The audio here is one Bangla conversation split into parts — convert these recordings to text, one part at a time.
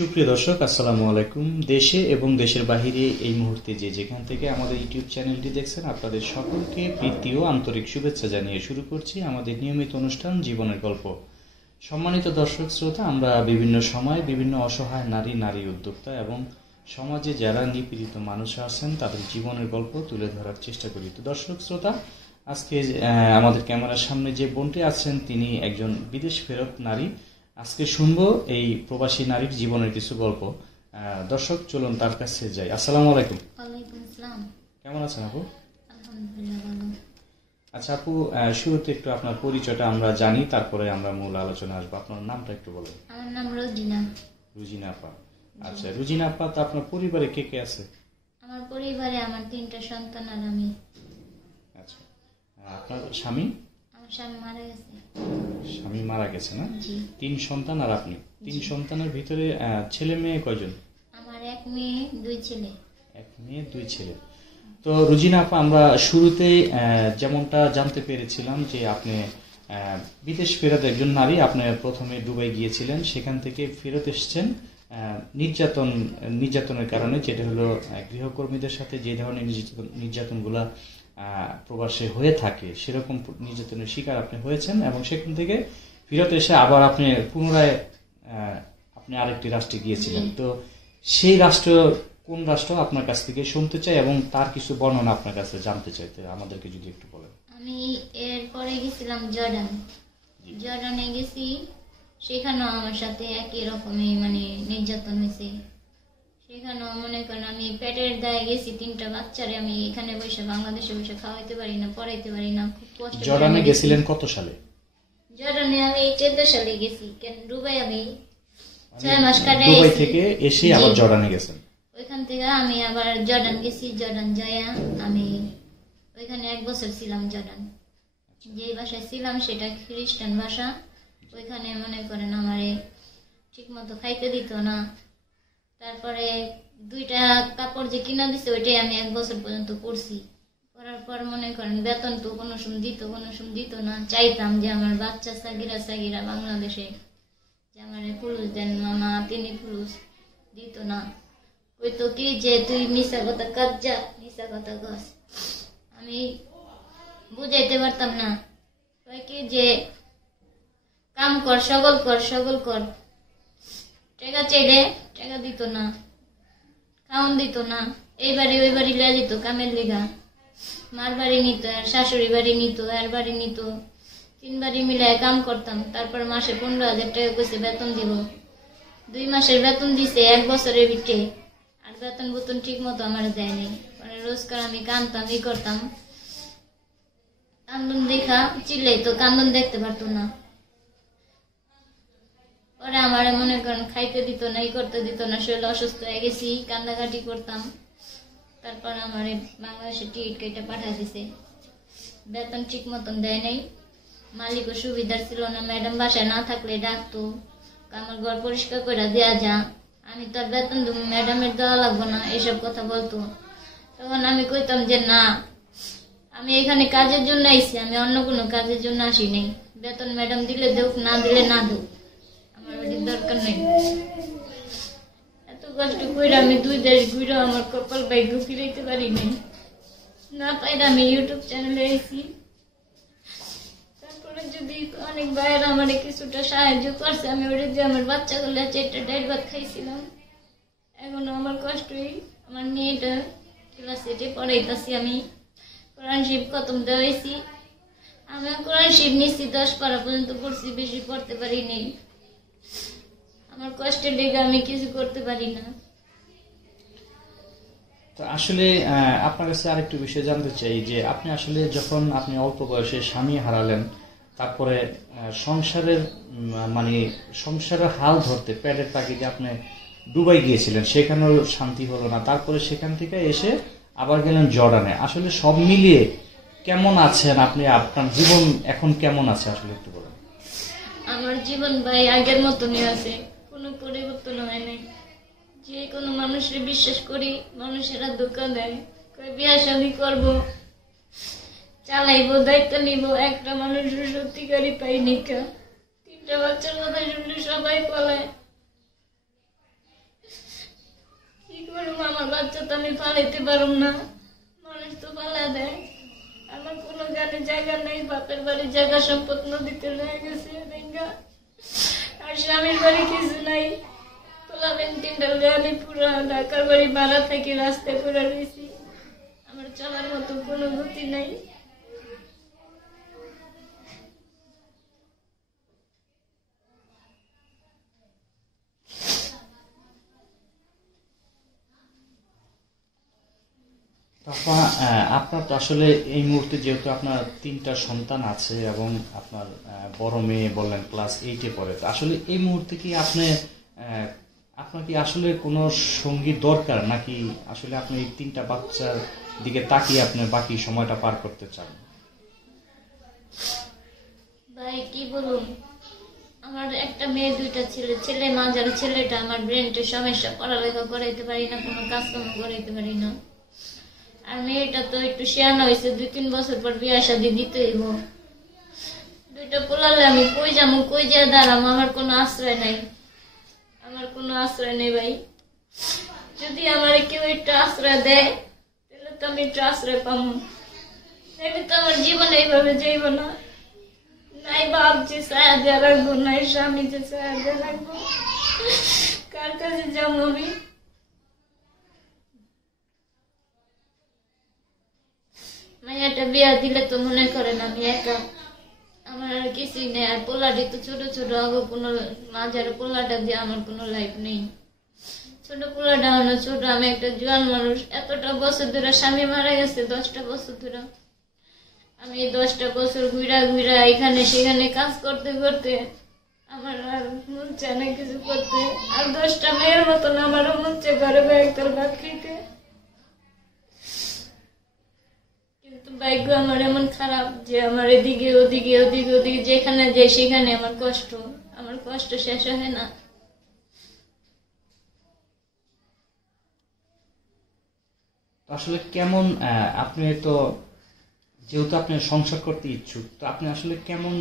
সুপ্রিয় দর্শক, আসসালামু আলাইকুম। দেশে এবং দেশের বাহিরে এই মুহূর্তে যে যেখান থেকে আমাদের ইউটিউব চ্যানেলটি দেখছেন, আপনাদের সকলকে প্রীতি ও আন্তরিক শুভেচ্ছা জানিয়ে শুরু করছি আমাদের নিয়মিত অনুষ্ঠান জীবনের গল্প। সম্মানিত দর্শক শ্রোতা, আমরা বিভিন্ন সময় বিভিন্ন অসহায় নারী উদ্যোক্তা এবং সমাজে যারা নিপীড়িত মানুষ আছেন তাদের জীবনের গল্প তুলে ধরার চেষ্টা করি। তো দর্শক শ্রোতা, আজকে আমাদের ক্যামেরার সামনে যে বোনটি আছেন তিনি একজন বিদেশ ফেরত নারী। আজকে শুনবো এই প্রবাসী নারীর জীবনের কিছু গল্প। দর্শক চলুন তার কাছে যাই। আসসালামু আলাইকুম। ওয়ালাইকুম আসসালাম। কেমন আছেন আপু? আলহামদুলিল্লাহ ভালো। আচ্ছা আপু, শুরুতে একটু আপনার পরিচয়টা আমরা জানি, তারপরে আমরা মূল আলোচনা আসবো। আপনার নামটা একটু বলুন। আমার নাম রোজিনা। রুজিনা আপা। আচ্ছা রুজিনা আপা, তো আপনার পরিবারে কে কে আছে? আমার পরিবারে আমার 3টা সন্তান আর আমি। আচ্ছা, আপনার স্বামী? আমার স্বামী মারা গেছে। স্বামী মারা গেছে না? জি। 3 সন্তান আর আপনি। 3 সন্তানের ভিতরে ছেলে মেয়ে কয়জন? আমার 1 মেয়ে 2 ছেলে। 1 মেয়ে 2 ছেলে। তো রুজিনা আপা, আমরা শুরুতেই যেমনটা জানতে পেরেছিলাম যে আপনি বিদেশ ফেরত একজন নারী। আপনি প্রথমে দুবাই গিয়েছিলেন, সেখান থেকে ফেরত এসেছেন নির্যাতনের কারণে, যেটা হলো গৃহকর্মীদের সাথে যে ধরনের নির্যাতনগুলা প্রবাসে হয়ে থাকে সেরকম নির্যাতনের শিকার আপনি হয়েছেন, এবং সেখান থেকে ফেরত এসে আবার আপনি পুনরায় আপনি আরেকটি রাষ্ট্রে গিয়েছিলেন। তো সেই রাষ্ট্র কোন রাষ্ট্র আপনার কাছ থেকে শুনতে চাই, এবং তার কিছু বর্ণনা আপনার কাছে জানতে চাই, আমাদেরকে যদি একটু বলেন। আমি এরপরে গেছিলাম জর্ডান। জর্ডানে গেছি, সেখানেও আমার সাথে একই রকমই নির্যাতন হয়েছে। সেখানেও মনে করেন আমি পেটের দায়ে গেছি, 3টা বাচ্চারে আমি এখানে বসে বাংলাদেশে বসে খাওয়াইতে পারি না, পড়াইতে পারি না, খুব কষ্ট। জর্ডানে গেছিলেন কত সালে? জর্ডানে আমি 14 সালে গেছি। কেন দুবাই আমি 6 মাস কাটে। দুবাই থেকে এসে আবার জর্ডানে গেছেন? ওইখান থেকে আমি আবার জর্ডান গেছি। জর্ডান যাইয়া আমি ওইখানে 1 বছর ছিলাম। জর্ডান যে ভাষায় ছিলাম সেটা খ্রিস্টান ভাষা। ওইখানে মনে করেন আমারে ঠিক মতো খাইতে দিত না। তারপরে 2টা কাপড় যে কিনা দিছে ওইটাই আমি 1 বছর পর্যন্ত পরছি। করার পর মনে করেন বেতন তো কোনো সময় দিত, কোনো সময় দিত না। চাইতাম যে আমার বাচ্চা সাগিরা বাংলাদেশে যে আমার ফুলুস দেন মামা, তিনি ফুলুস দিত না। কইতো কি যে তুই মিশা কথা কাজ যা, মিশা কথা গাছ। আমি বুঝাইতে পারতাম না। কয় কি যে কাম কর, সকল কর। টাকা চাইলে টাকা দিত না, খাওয়ান দিত না। এই বাড়ি ওই বাড়ি লিয়া যেত কামের লেগা। মার বাড়ি নিত, আর শাশুড়ি বাড়ি নিত, আর বাড়ি নিত। 3 বাড়ি মিলায় কাম করতাম। তারপর মাসে 15,000 টাকা কইছে বেতন দিব। 2 মাসের বেতন দিছে 1 বছরের ভিতরে। আর বেতন ঠিক মতো আমার দেয় নাই। পরে রোজকার আমি কান্দতাম, করতাম। কান্দন দেখা চিল্লাই তো, কান্দন দেখতে পারতো না। পরে আমার মনে করেন খাইতে দিত না, করতে দিত না। শরীর অসুস্থ হয়ে গেছি, কান্দাকাটি করতাম। তারপর আমার বাংলাদেশে টিকিট কেটে পাঠা দিছে। বেতন ঠিক মতন দেয় নাই। মালিকও সুবিধার ছিল না। ম্যাডাম বাসায় না থাকলে ডাকতো, আমার ঘর পরিষ্কার করে দেয়া যা। আমি তো আর বেতন দেবো, ম্যাডামের দেওয়া লাগবো না, এসব কথা বলতো। তখন আমি কইতাম যে না, আমি এখানে কাজের জন্য আইছি, আমি অন্য কোনো কাজের জন্য আসি নাই। বেতন ম্যাডাম দিলে দেউক, না দিলে না দেউক, আমার ওটির দরকার নেই। এত কষ্ট করে আমি 2 দেশ ঘুরে আমার কপাল ভাগ্য ফিরাইতে পারি নাই। না পাইলে আমি ইউটিউব চ্যানেলে আইছি। তারপরে যদি অনেক ভাইয়েরা আমার কিছুটা সাহায্য করছে, আমি ওটা যে আমার বাচ্চাগুলো 4টা ডাইল ভাত খাইছিলাম। এখনো আমার কষ্টই। আমার মেয়েটা ক্লাস 8-এ পড়াইতেছি আমি। কোরআন শরীফ খতম দেওয়াইছি। আমি কোরআন শরীফ নিচ্ছি 10 পারা পর্যন্ত পড়ছি, বেশি পড়তে পারি নাই। আমার কষ্টের লেগে আমি কিছু করতে পারি না। তো আসলে আপনার কাছে আরেকটু বিষয় জানতে চাই যে আপনি আসলে যখন আপনি অল্প বয়সে স্বামী হারালেন, তারপরে সংসারের হাল ধরতে পেটের তাগিদে আপনি দুবাই গিয়েছিলেন, সেখানেও শান্তি হলো না। তারপরে সেখান থেকে এসে আবার গেলেন জর্ডানে। আসলে সব মিলিয়ে কেমন আছেন আপনি? আপনার জীবন এখন কেমন আছে আসলে একটু বলেন। আমার জীবন ভাই আগের মতনই আছে, কোনো পরিবর্তন হয় নাই। যে কোনো মানুষের বিশ্বাস করি, মানুষেরা ধোঁকা দেয়। বিয়ে শাদী করবো, চালাইবো, দায়িত্ব নিব, একটা মানুষের সত্যিকারই পাইনি। 3টা বাচ্চার কথা শুনলে সবাই পলায়। আমার বাচ্চা তো আমি পালাইতে পারুম না, মানুষ তো পালা দেয়। আমার কোনো গানে জায়গা নেই, বাপের বাড়ির জায়গা সম্পদ নদীতে রয়ে গেছে ভেঙ্গা, আর স্বামীর বাড়ি কিছু নাই। পোলাবেন তিনটা আমি পুরো ঢাকার বাড়ি ভাড়া থাকি, রাস্তায় পড়ে রয়েছি, আমার চলার মতো কোনো গতি নাই। আপা, আপনার তো আসলে এই মুহূর্তে যেহেতু আপনার 3টা সন্তান আছে এবং আপনার বড় মেয়ে বললেন ক্লাস 8-এ পড়ে, তো আসলে এই মুহূর্তে কি আপনার কি আসলে কোনো সঙ্গী দরকার, নাকি আসলে আপনি এই 3টা বাচ্চার দিকে তাকিয়ে আপনি বাকি সময়টা পার করতে চান? ভাই কি বলুন, আমার একটা মেয়ে, 2টা ছেলে। ছেলে মাঝার ছেলেটা আমার ব্রেনটা সমস্যা, পড়ালেখা করাইতে পারি না, কোনো কাজকর্ম করাইতে পারি না। আর মেয়েটা তো একটু শেয়ানা হয়েছে, 2-3 বছর পর বিয়ে শাদী দিতে হইব। 2টা পোলালে আমি কই যাবো, কই যা দাঁড়াবো, আমার কোনো আশ্রয় নাই, আমার কোনো আশ্রয় নেই ভাই। যদি আমার কেউ একটু আশ্রয় দেয় তাহলে তো আমি একটু আশ্রয় পাবো, এমনি তো আমার জীবন এইভাবে যাইব না। নাই বাপ যে ছায়া দিয়ে রাখবো, নাই স্বামী যে ছায়া দিয়ে রাখবো, কার কাছে যাবো আমি? মাইয়াটা বিয়া দিলে তো মনে করেন আমি একা, আমার আর কিছুই নেই। আর পোলাটি তো ছোট ছোট, আগে কোনো মাঝার পোলাটা দিয়ে আমার কোনো লাইফ নেই। ছোট পোলাটা হলো ছোট, আমি একটা জোয়ান মানুষ। এতটা বছর ধরে স্বামী মারা গেছে, 10টা বছর ধরে আমি 10টা বছর ঘুরা ঘুরা এখানে সেখানে কাজ করতে করতে আমার আর মন চায় না কিছু করতে। আর 10টা মেয়ের মতন আমারও মন চায় ঘরে একটার ভাত খেতে, কিন্তু ভাগ্য আমার এমন খারাপ যে আমার এদিকে ওদিকে ওদিকে ওদিকে যেখানে যাই সেখানে আমার কষ্ট শেষ হয় না। আসলে কেমন, আপনি তো যেহেতু আপনি সংসার করতে ইচ্ছুক, তো আপনি আসলে কেমন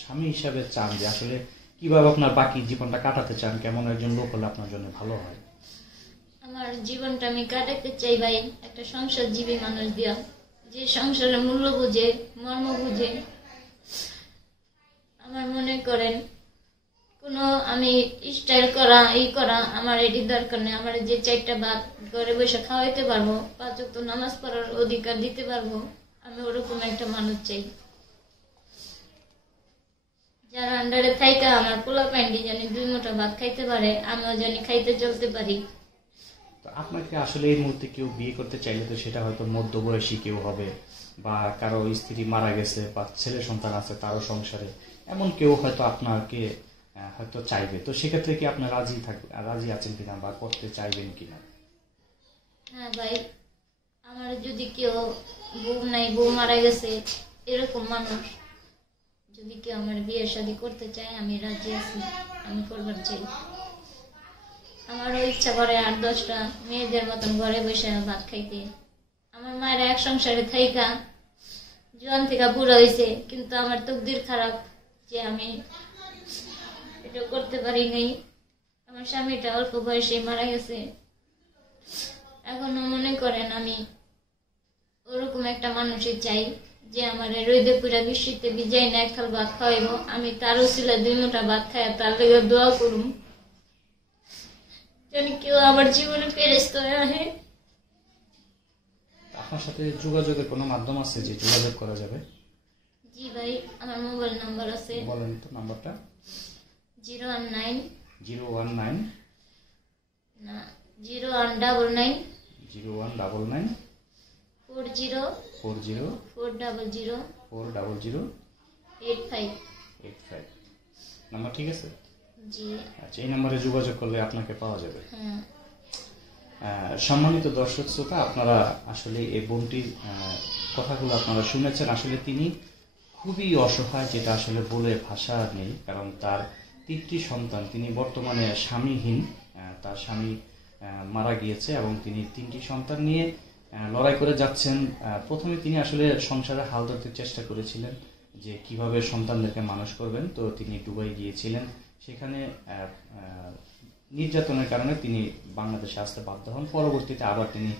স্বামী হিসাবে চান, যে আসলে কিভাবে আপনার বাকি জীবনটা কাটাতে চান, কেমন একজন লোক হলে আপনার জন্য ভালো হয়? আমার জীবনটা আমি কাটাতে চাই ভাই একটা সংসারজীবী মানুষ দিয়া, যে সংসারের মূল্য বুঝে, মর্ম বুঝে। আমার মনে করেন কোনো আমি স্টাইল করা করা আমার এটি দরকার নেই। আমার যে 4টা ভাত ঘরে বসে খাওয়াইতে পারবো, 5 ওয়াক্ত নামাজ পড়ার অধিকার দিতে পারবো, আমি ওরকম একটা মানুষ চাই, যার আন্ডারে থাইকা আমার পোলা প্যান্ডি জানি 2 মুঠা ভাত খাইতে পারে, আমিও জানি খাইতে চলতে পারি। তো আপনাকে আসলে এই মুহূর্তে কেউ বিয়ে করতে চাইলে তো সেটা হয়তো মধ্যবয়সী কেউ হবে, বা কারো স্ত্রী মারা গেছে বা ছেলে সন্তান আছে তারও সংসারে, এমন কেউ হয়তো আপনাকে হয়তো চাইবে। তো সেক্ষেত্রে কি আপনার রাজি আছেন কিনা, বা করতে চাইবেন কিনা? হ্যাঁ ভাই, আমার যদি কেউ বউ নাই, বউ মারা গেছে, এরকম মানুষ যদি কেউ আমার বিয়ে শাদী করতে চায়, আমি রাজি আছি, আমি করবার চাই। আমারও ইচ্ছা করে আর 10টা মেয়েদের মতন ঘরে বসে ভাত খাইতে। আমার মায়ের এক সংসারে থাইকা জোয়ান থেকে বুড়া হয়েছে, কিন্তু আমার তকদির খারাপ যে আমি এটা করতে পারি নাই। আমার স্বামীটা অল্প বয়সে মারা গেছে। এখনো মনে করেন আমি ওরকম একটা মানুষই চাই যে আমার রোদে পুরা বৃষ্টিতে ভিজাই না এক থাল ভাত খাওয়াইব, আমি তারও ছিল 2 মুঠা ভাত খাই, তার লেগে দোয়া করুম জানি কেউ আমার জীবনে ফেরেশতা হয়ে আহে। আপনার সাথে যোগাযোগের কোনো মাধ্যম আছে যে যোগাযোগ করা যাবে? জি ভাই, আমার মোবাইল নাম্বার আছে। বলেন তো নাম্বারটা। 019 019 না 0199 0199 40 40 400 400 85। নাম্বার ঠিক আছে? জি আচ্ছা, এই নাম্বারে যোগাযোগ করলে আপনাকে পাওয়া যাবে। হ্যাঁ। সম্মানিত দর্শক শ্রোতা, আপনারা আসলে এই বোনটির কথাগুলো আপনারা শুনেছেন। আসলে তিনি খুবই অসহায়, যেটা আসলে বলে ভাষা নেই, কারণ তার 3টি সন্তান, তিনি বর্তমানে স্বামীহীন, তার স্বামী মারা গিয়েছে এবং তিনি 3টি সন্তান নিয়ে লড়াই করে যাচ্ছেন। প্রথমে তিনি আসলে সংসারে হাল ধরতে চেষ্টা করেছিলেন যে কিভাবে সন্তানদেরকে মানুষ করবেন, তো তিনি দুবাই গিয়েছিলেন। সেখানে নির্যাতনের কারণে তিনি বাংলাদেশে আসতে বাধ্য হন। পরবর্তীতে আবার তিনি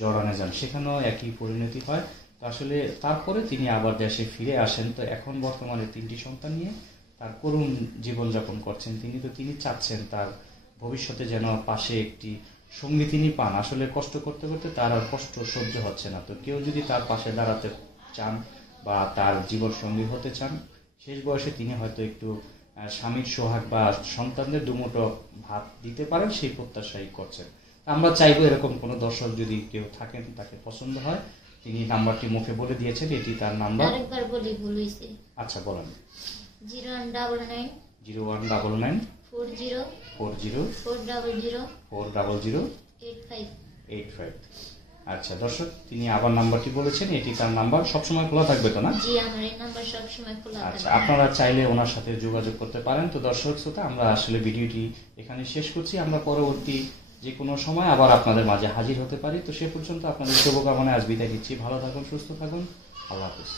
জর্ডানে যান, সেখানেও একই পরিণতি হয়। তো আসলে তারপরে তিনি আবার দেশে ফিরে আসেন। তো এখন বর্তমানে 3টি সন্তান নিয়ে তার করুণ জীবনযাপন করছেন তিনি। তো তিনি চাচ্ছেন তার ভবিষ্যতে যেন পাশে একটি সঙ্গী তিনি পান। আসলে কষ্ট করতে করতে তার আর কষ্ট সহ্য হচ্ছে না। তো কেউ যদি তার পাশে দাঁড়াতে চান বা তার জীবন সঙ্গী হতে চান, শেষ বয়সে তিনি হয়তো একটু স্বামীর সোহাগ বা সন্তানদের দুমুঠো ভাত দিতে পারেন, সেই প্রত্যাশাই করছেন। আমরা চাইবো এরকম কোনো দর্শক যদি কেউ থাকেন, তাকে পছন্দ হয়, তিনি নাম্বারটি মুখে বলে দিয়েছেন, এটি তার নাম্বার। আরেকবার বলি, ভুল হইছে। আচ্ছা বলেন। 0199 0199 40 40 400 400 85। 85। আচ্ছা দর্শক, তিনি আবার নাম্বারটি বলেছেন, এটি তার নাম্বার। সবসময় খোলা থাকবে তো না? জি, আমার এই নাম্বার সবসময় খোলা আচ্ছা, থাকে। আপনারা চাইলে ওনার সাথে যোগাযোগ করতে পারেন। তো দর্শক শ্রোতা, আমরা আসলে ভিডিওটি এখানে শেষ করছি। আমরা পরবর্তী যে কোনো সময় আবার আপনাদের মাঝে হাজির হতে পারি। তো সে পর্যন্ত আপনাদের শুভকামনায় আজ বিদায় নিচ্ছি। ভালো থাকুন, সুস্থ থাকুন, আল্লাহ হাফেজ।